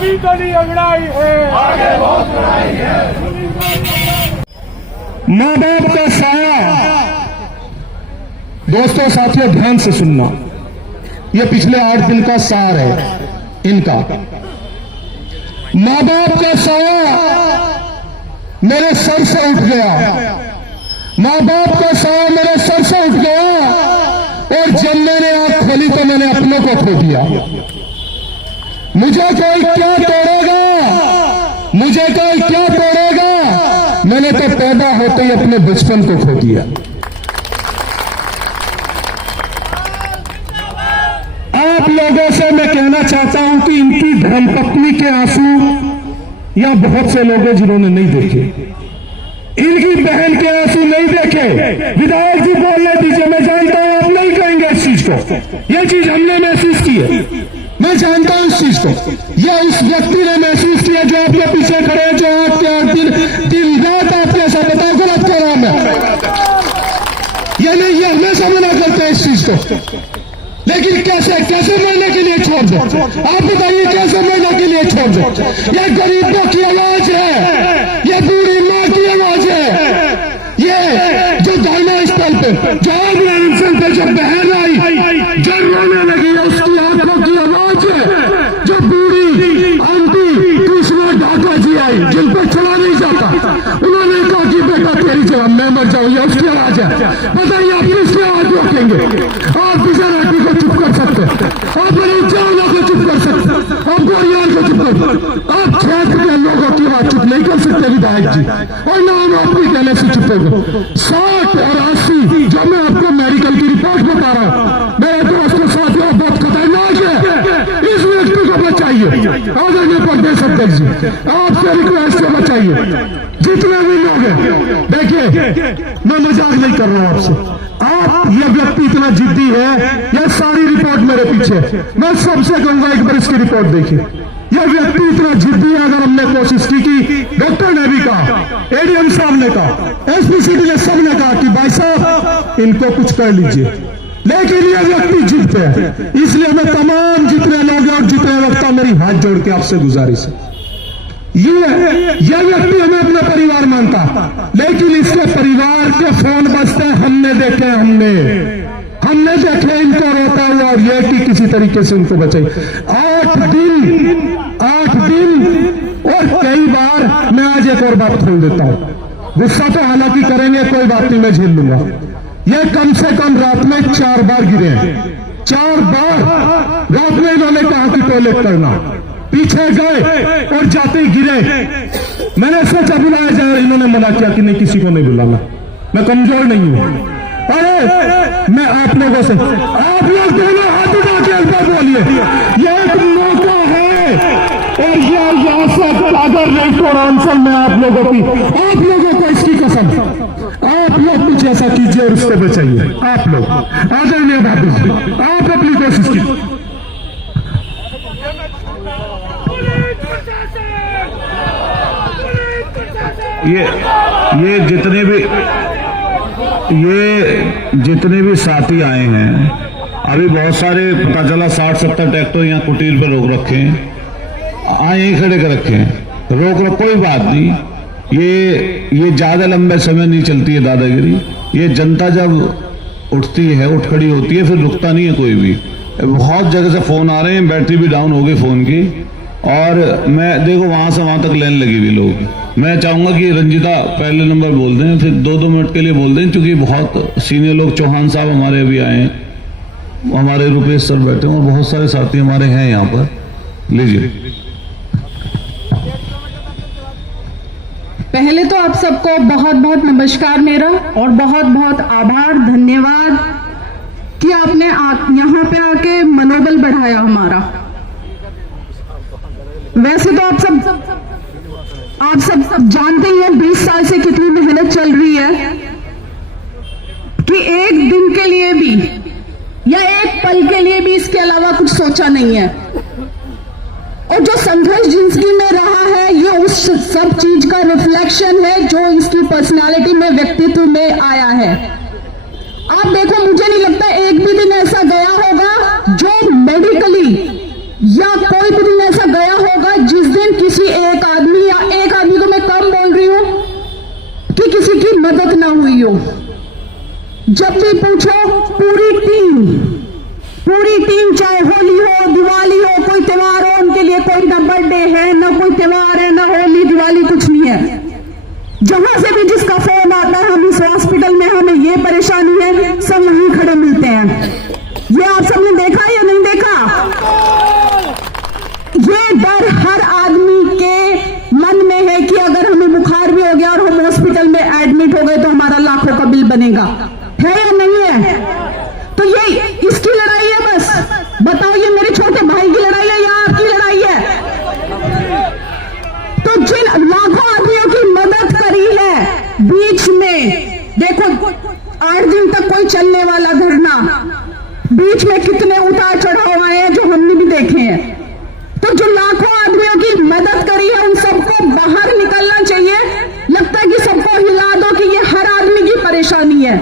अभी तो नहीं लड़ाई है, आगे बहुत लड़ाई है। माँ बाप का साया, दोस्तों साथियों ध्यान से सुनना, यह पिछले 8 दिन का सार है इनका। माँ बाप का साया मेरे सर से उठ गया, माँ बाप का साया मेरे सर से उठ गया, और जब मैंने आंख खोली तो मैंने अपने को खो दिया। मुझे कोई क्या तोड़ेगा, मुझे कोई क्या तोड़ेगा, मैंने तो पैदा होते ही अपने बचपन को खो दिया। आप लोगों से मैं कहना चाहता हूं कि इनकी धर्मपत्नी के आंसू या बहुत से लोग हैं जिन्होंने नहीं देखे, इनकी बहन के आंसू नहीं देखे। विधायक जी बोलने दीजिए, मैं जानता हूं आप नहीं कहेंगे इस चीज को, यह चीज हमने महसूस की है, मैं जानता हूं इस चीज को। यह उस व्यक्ति ने महसूस किया जो आपके पीछे खड़े हैं, जो आपके दिन रात आपके साथ बताओ गलत कर रहा मैं, यह नहीं, ये हमेशा मना करते हैं इस चीज को। लेकिन कैसे मरने के लिए छोड़ दो, आप बताइए कैसे मरने के लिए छोड़ दो। यह गरीबों की आवाज है, यह बूढ़ी माँ की आवाज है, ये जो धरना स्थल पे, जो स्थल पे जो बहन आई, जो रोने लगी है, उसकी आंखों की आवाज है। जो बूढ़ी आंटी कृष्णा ढाका जी आई, जिन पर चला नहीं जाता, उन्होंने कहा कि बेटा तेरी जगह मैं मर जाऊं, ये उसकी आवाज है। बताइए आप किसकी आवाज रोकेंगे? आप बिजराटी को चुप कर सकते, आप बलूचिस्तान को चुप कर सकते, आप गोरियार को चुप कर सकते, आप क्षेत्र के लोगों की बात चुप नहीं कर सकते विधायक जी, और ना हम अपनी कहने से चुप होंगे। 60 और 80 जो मैं आपको मेडिकल की रिपोर्ट बता रहा हूं, मेरे दोस्तों साथियों बहुत खतरनाक है, इस व्यक्ति को बचाइए। आदरणीय प्रदेश अध्यक्ष जी, आपसे रिक्वेस्ट है बचाइए जितने भी लोग हैं। देखिए मैं मजाक नहीं कर रहा हूं आपसे, आप ये व्यक्ति इतना जिद्दी है, यह सारी रिपोर्ट मेरे पीछे, मैं सबसे कहूंगा एक बार इसकी रिपोर्ट देखिए। यह व्यक्ति इतना जिद्दी है, अगर हमने कोशिश की कि डॉक्टर ने भी कहा, एडीएम साहब ने कहा, एसपी सिटी ने सबने कहा कि भाई साहब इनको कुछ कर लीजिए, लेकिन यह व्यक्ति जिद पे है। इसलिए हमें तमाम जितने लोग और जितने वक्ता, मेरी हाथ जोड़ के आपसे गुजारिश है, यह व्यक्ति हमें अपना परिवार मानता, लेकिन इसके परिवार के फोन बजते हमने देखे, हमने देखे इनको रोता हुआ, और यह कि किसी तरीके से इनको बचाई। 8 दिन और कई बार। मैं आज एक और बात खोल देता हूं, गुस्सा तो हालांकि करेंगे, कोई बात नहीं, मैं झेल लूंगा। ये कम से कम रात में 4 बार गिरे हैं, 4 बार रात में इन्होंने कहा कि टॉयलेट करना, पीछे गए और जाते ही गिरे। मैंने सोचा बुलाया जाए, इन्होंने मना किया कि नहीं किसी को नहीं बुलाना, मैं कमजोर नहीं हूं। अरे मैं आप लोगों से, आप लोग दोनों हाथ उठा के एक बार बोलिए, यह एक मौका है, और यहाँ से अगर नहीं तो आंसर मैं आप लोगों को इसकी कसम, आप लोग कुछ ऐसा कीजिए और उसको बचाइए। आप लोग आदरणीय भाभी, आप अपनी कोशिश कीजिए। ये जितने भी साथी आए हैं, अभी बहुत सारे पता चला 60-70 ट्रैक्टर यहाँ कुटीर पे रोक रखे हैं, यहीं खड़े कर रखे हैं, रोक कोई बात नहीं, ये ज्यादा लंबे समय नहीं चलती है दादागिरी। ये जनता जब उठती है, उठ खड़ी होती है, फिर रुकता नहीं है कोई भी। बहुत जगह से फोन आ रहे हैं, बैटरी भी डाउन हो गई फोन की, और मैं देखो वहां से वहां तक लाइन लगी हुई लोग। मैं चाहूंगा कि रंजिता पहले नंबर बोल दें, फिर 2-2 मिनट के लिए बोल दें, क्योंकि बहुत सीनियर लोग, चौहान साहब हमारे अभी आए हैं, हमारे रुपेश सर बैठे हैं, और बहुत सारे साथी हमारे हैं यहाँ पर। लीजिए। पहले तो आप सबको बहुत बहुत नमस्कार मेरा, और बहुत बहुत आभार, धन्यवाद कि आपने यहाँ पे आके मनोबल बढ़ाया हमारा। वैसे तो आप सब जानते ही हैं 20 साल से कितनी मेहनत चल रही है, कि एक दिन के लिए भी या एक पल के लिए भी इसके अलावा कुछ सोचा नहीं है। और जो संघर्ष जिंदगी में रहा है, ये उस सब चीज का रिफ्लेक्शन है जो इसकी पर्सनालिटी में, व्यक्तित्व में आया है। आप देखो, मुझे नहीं लगता एक भी दिन ऐसा गया होगा जो मेडिकली, या कोई भी दिन ऐसा गया होगा जब भी पूछो पूरी टीम चाहे होली हो, दिवाली हो, कोई त्योहार हो, उनके लिए कोई ना बर्थडे है, ना कोई त्योहार है, ना होली दिवाली, कुछ नहीं है। जहां से भी जिसका फोन आता है, हम इस हॉस्पिटल में हमें ये परेशानी है, सब वहीं खड़े मिलते हैं। ये आप सबने देखा या नहीं देखा? ये डर हर आदमी के मन में है कि अगर हमें बुखार भी हो गया और हम हॉस्पिटल में एडमिट हो गए तो हमारा लाखों का बिल बनेगा, है या नहीं है? तो ये इसकी लड़ाई है बस। बताओ, ये मेरे छोटे भाई की लड़ाई है या आपकी लड़ाई है? तो जिन लाखों आदमियों की मदद करी है बीच में, देखो 8 दिन तक कोई चलने वाला धरना, बीच में कितने उतार चढ़ाव आए हैं जो हमने भी देखे हैं। तो जो लाखों आदमियों की मदद करी है उन सबको बाहर निकलना चाहिए। लगता है कि सबको हिला दो कि ये हर आदमी की परेशानी है।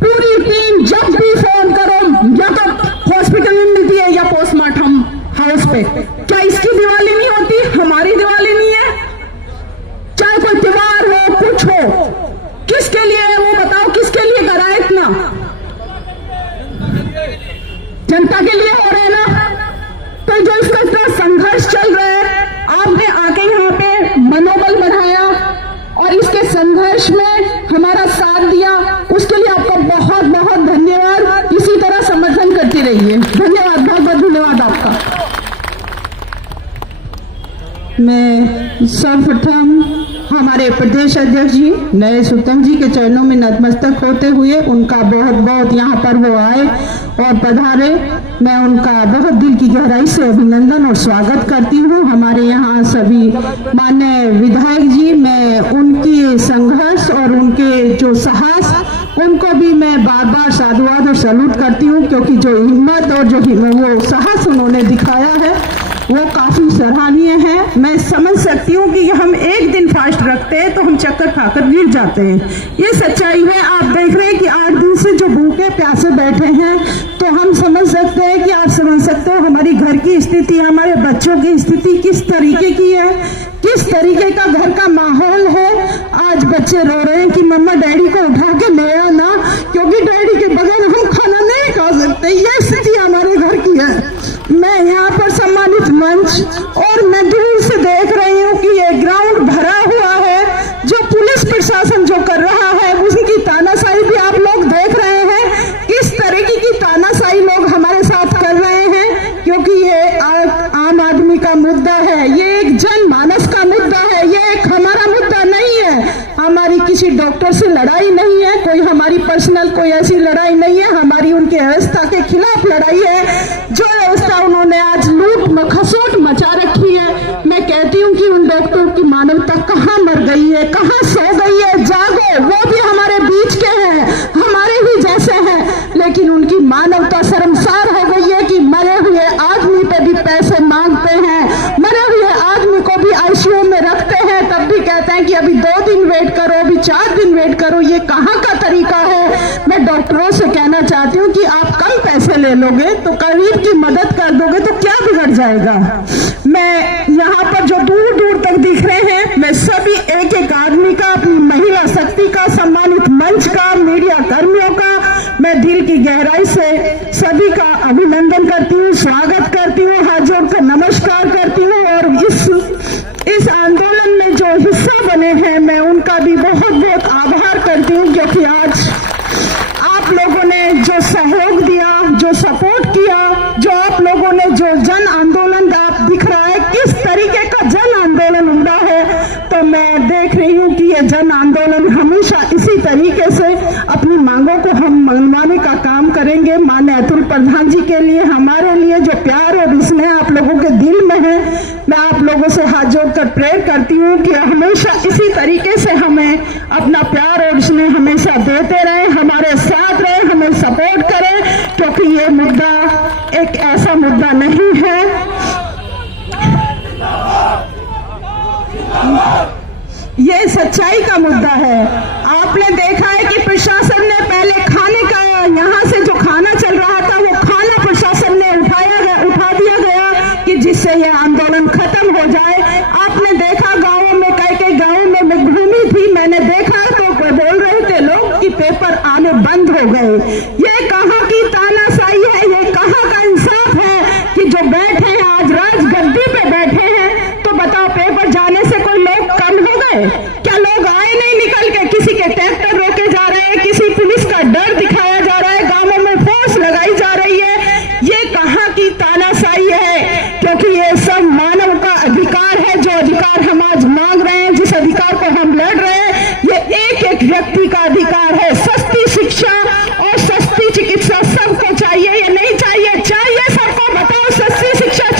पूरी टीम जब भी फोन करो, या तो हॉस्पिटल में मिलती है या पोस्टमार्टम हाउस पे। क्या इसकी दिवाली नहीं होती? हमारी दिवाली नहीं है? चाहे कोई त्योहार हो, कुछ हो, किसके लिए है वो बताओ? किसके लिए करा है इतना? जनता के लिए हो रहे हैं ना? तो जो इसका इतना संघर्ष चल रहा है, आपने आके यहाँ पे मनोबल बढ़ाया और इसके संघर्ष में हमारा साथ दिया, उसके लिए आपका बहुत बहुत धन्यवाद। इसी तरह समर्थन करती रहिए। धन्यवाद, बहुत बहुत धन्यवाद आपका। मैं सर्वप्रथम हमारे प्रदेश अध्यक्ष जी नरेश उत्तम जी के चरणों में नतमस्तक होते हुए, उनका बहुत बहुत यहाँ पर वो आए और पधारे, मैं उनका बहुत दिल की गहराई से अभिनंदन और स्वागत करती हूँ। हमारे यहाँ सभी माननीय विधायक जी, मैं उनकी संघर्ष और उनके जो साहस, उनको भी मैं बार बार साधुवाद और सैल्यूट करती हूँ, क्योंकि जो हिम्मत और जो वो साहस उन्होंने दिखाया है वो काफी सराहनीय है। मैं समझ सकती हूँ कि हम एक दिन फास्ट रखते हैं तो हम चक्कर खाकर गिर जाते हैं, ये सच्चाई है। आप देख रहे हैं कि 8 दिन से जो भूखे प्यासे बैठे हैं, तो हम समझ सकते हैं कि आप समझ सकते हो हमारी घर की स्थिति, हमारे बच्चों की स्थिति किस तरीके की है, किस तरीके का घर का माहौल है। आज बच्चे रो रहे हैं कि मम्मा डैडी को उठा के ले आना, क्योंकि डैडी के बगैर हम खाना नहीं खा सकते। ये स्थिति हमारे घर की है। मैं यहाँ पर सम्मानित मंच और मैं दूर से देख रही हूँ कि ये ग्राउंड भरा हुआ है। जो पुलिस प्रशासन जो कर रहा है उसकी तानाशाही भी आप लोग देख रहे हैं, किस तरीके की तानाशाही लोग हमारे साथ कर रहे हैं, क्योंकि ये आम आदमी का मुद्दा है, ये एक जनमानस का मुद्दा है, ये एक हमारा मुद्दा नहीं है। हमारी किसी डॉक्टर से लड़ाई नहीं है, कोई हमारी पर्सनल कोई ऐसी लड़ाई नहीं है, हमारी उनकी व्यवस्था के खिलाफ लड़ाई है। जो व्यवस्था उन्होंने आज लूट खसोट मचा रखी है, मैं कहती हूँ कि उन डॉक्टरों की मानवता कहाँ मर गई है, कहाँ सो गई है? जागो, वो भी हमारे बीच के हैं, हमारे ही जैसे हैं, लेकिन उनकी मानवता शर्मसार हो गई है कि मरे हुए आदमी पे भी पैसे मांगते हैं, मरे हुए आदमी को भी आईसीयू में रखते हैं, तब भी कहते हैं कि अभी 2 दिन वेट करो, अभी 4 दिन वेट करो। ये कहाँ का तरीका है? मैं डॉक्टरों से कहना चाहती हूँ कि आप कम पैसे ले लोगे तो गरीब की मदद कर दोगे तो क्या बिगड़ जाएगा? मैं यहाँ पर जो दूर दूर तक दिख रहे हैं, मैं सभी एक एक आदमी का, अपनी महिला शक्ति का, सम्मानित मंच का, मीडिया कर्मियों का मैं दिल की गहराई से सभी का अभिनंदन करती हूँ, स्वागत करती हूँ, हाथ जोड़कर नमस्कार करती हूँ। और इस आंदोलन में जो हिस्सा बने हैं, मैं उनका भी बहुत बहुत आभार करती हूँ, क्योंकि आज आप लोगों ने जो सहयोग दिया, जो सपोर्ट किया, जो आप लोगों ने जो जन आंदोलन आप दिख रहा है किस तरीके का जन आंदोलन उमड़ा है, तो मैं देख रही हूँ कि ये जन आंदोलन हमेशा इसी तरीके से अपनी मांगों को हम मनवाने का काम करेंगे। माननीय अतुल प्रधान जी के लिए, हमारे लिए जो प्यार और स्नेह आप लोगों के दिल में है, मैं आप लोगों से हाथ जोड़कर प्रेयर करती हूँ कि हमेशा इसी तरीके से हमें अपना प्यार और स्नेह हमेशा देते रहे, हमारे साथ रहे, हमें सपोर्ट करें, क्योंकि ये मुद्दा एक ऐसा मुद्दा नहीं है, ये सच्चाई का मुद्दा है। आपने देखा है कि प्रशासन ने पहले खाने का, यहाँ से जो खाना चल रहा था वो खाना प्रशासन ने उठा दिया गया कि जिससे ये आंदोलन खत्म हो जाए। आपने देखा गांवों में, कई गांवों में मैं घूमी थी, मैंने देखा तो बोल रहे थे लोग कि पेपर है? ये कहाँ की तानाशाही है? ये कहाँ का इंसाफ है कि जो बैठे हैं आज राजगद्दी पे बैठे हैं, तो बताओ पेपर जाने से कोई लोग कम हो गए? क्या लोग आए नहीं निकल के? किसी के ट्रैक्टर रोके जा रहे हैं, किसी पुलिस का डर दिखाया जा रहा है, गांवों में फोर्स लगाई जा रही है। ये कहाँ की तानाशाही है? क्योंकि ये सब मानव का अधिकार है। जो अधिकार हम आज मांग रहे हैं, जिस अधिकार को हम लड़ रहे हैं, ये एक एक व्यक्ति का अधिकार है। सस्ती शिक्षा और सस्ती चिकित्सा सबको चाहिए या नहीं चाहिए? चाहिए सबको। बताओ, सस्ती शिक्षा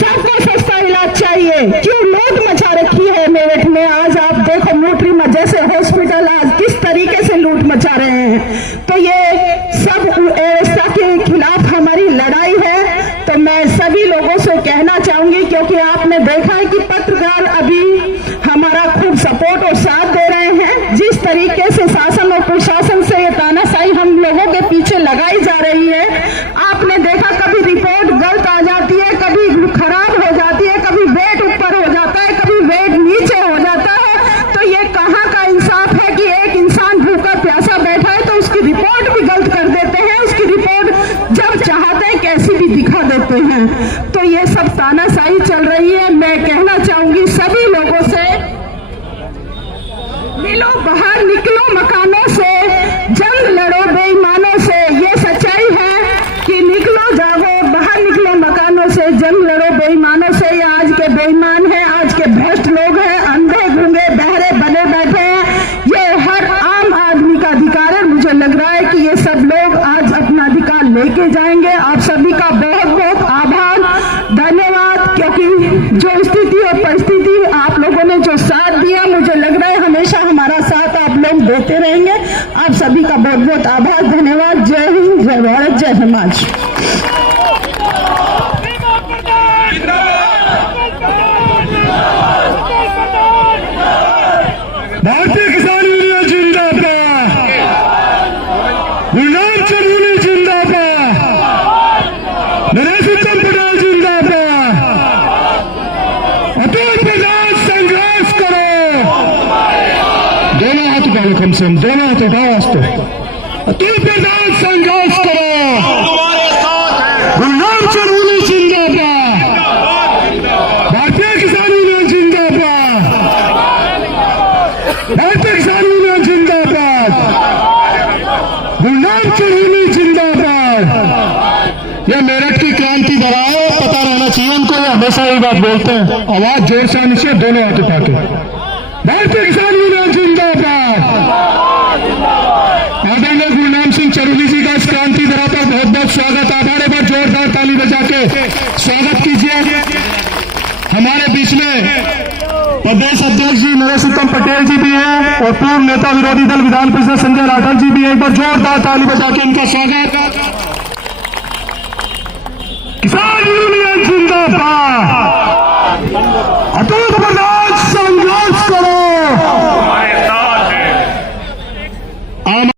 सबको, सस्ता इलाज चाहिए। क्यों लूट मचा रखी है मेरठ में? आज आप देखो मोटरी में जैसे हॉस्पिटल आज किस तरीके से लूट मचा रहे हैं। तो ये सब व्यवस्था के खिलाफ हमारी लड़ाई है। तो मैं सभी लोगों से कहना चाहूंगी, क्योंकि आपने देखा है कि पत्रकार अभी हमारा खूब सपोर्ट और साथ दे रहे हैं। जिस तरीके से शासन और प्रशासन से ये तानाशाही हम लोगों के पीछे लगाई जा रही है, आपने देखा कभी रिपोर्ट गलत आ जाती है, कभी खराब हो जाती है, कभी वेट ऊपर हो जाता है, कभी वेट नीचे हो जाता है। तो ये कहाँ का इंसाफ है कि एक इंसान भूखा प्यासा बैठा है तो उसकी रिपोर्ट भी गलत कर देते हैं, उसकी रिपोर्ट जब चाहते हैं कैसी भी दिखा देते हैं। तो ये सब तानाशाही चल रही है। मैं कहना चाहूंगी सभी लोगों से, मिलो बाहर, निकलो मकानों से, जंग लड़ो बेईमानों से। ये सच्चाई है कि निकलो, जागो, बाहर निकलो मकानों से, जंग लड़ो बेईमानों से। ये आज के बेईमान हैं, आज के भ्रष्ट लोग हैं, अंधे गूंगे बहरे बने बैठे हैं। ये हर आम आदमी का अधिकार है। मुझे लग रहा है कि ये सब लोग आज अपना अधिकार लेके जाएंगे। आप सभी का बहुत बहुत आभार, धन्यवाद। क्योंकि जो स्थिति और परिस्थिति आप लोगों ने जो साथ दिया, मुझे लग रहा है हमेशा हमारा साथ आप लोग देते रहेंगे। आप सभी का बहुत बहुत आभार, धन्यवाद। जय हिंद, जय भारत, जय समाज। भारतीय किसान यूनियन जिंदाबाद, गुरनाम चंदूनी जिंदाबाद, नरेश उत्तम पटेल जिंदाबाद। अतुल प्रसाद संघर्ष करो। दोनों हाथ उठाओ, कम से कम दोनों हाथ उठाओ। आज तो अतुल प्रसाद संघर्ष करो। गुरनाम चंदूनी जिंदाबाद, भारतीय किसान यूनियन जिंदाबाद, भारतीय किसान यूनियन जिंदाबाद, गुरनाम चंदूनी जिंदाबाद। यह मेरठ की क्रांति बढ़ाओ, पता रहना चाहिए उनको। ये हमेशा यही बात बोलते हैं। आवाज जोर से आनी चाहिए, दोनों हाथ उठा के। भारतीय किसान यूनियन जिंदाबाद। आदरणीय गुरनाम सिंह चरूली जी का इस क्रांति धरा पर बहुत बहुत स्वागत। आभार। एक बार जोरदार ताली बजा के स्वागत कीजिए। हमारे बीच में प्रदेश अध्यक्ष जी नरेश उत्तम पटेल जी भी हैं और पूर्व नेता विरोधी दल विधान परिषद संजय राठौर जी भी हैं। एक बार जोरदार ताली बजा के इनका स्वागत। किसान यूनियन जिंदाबाद,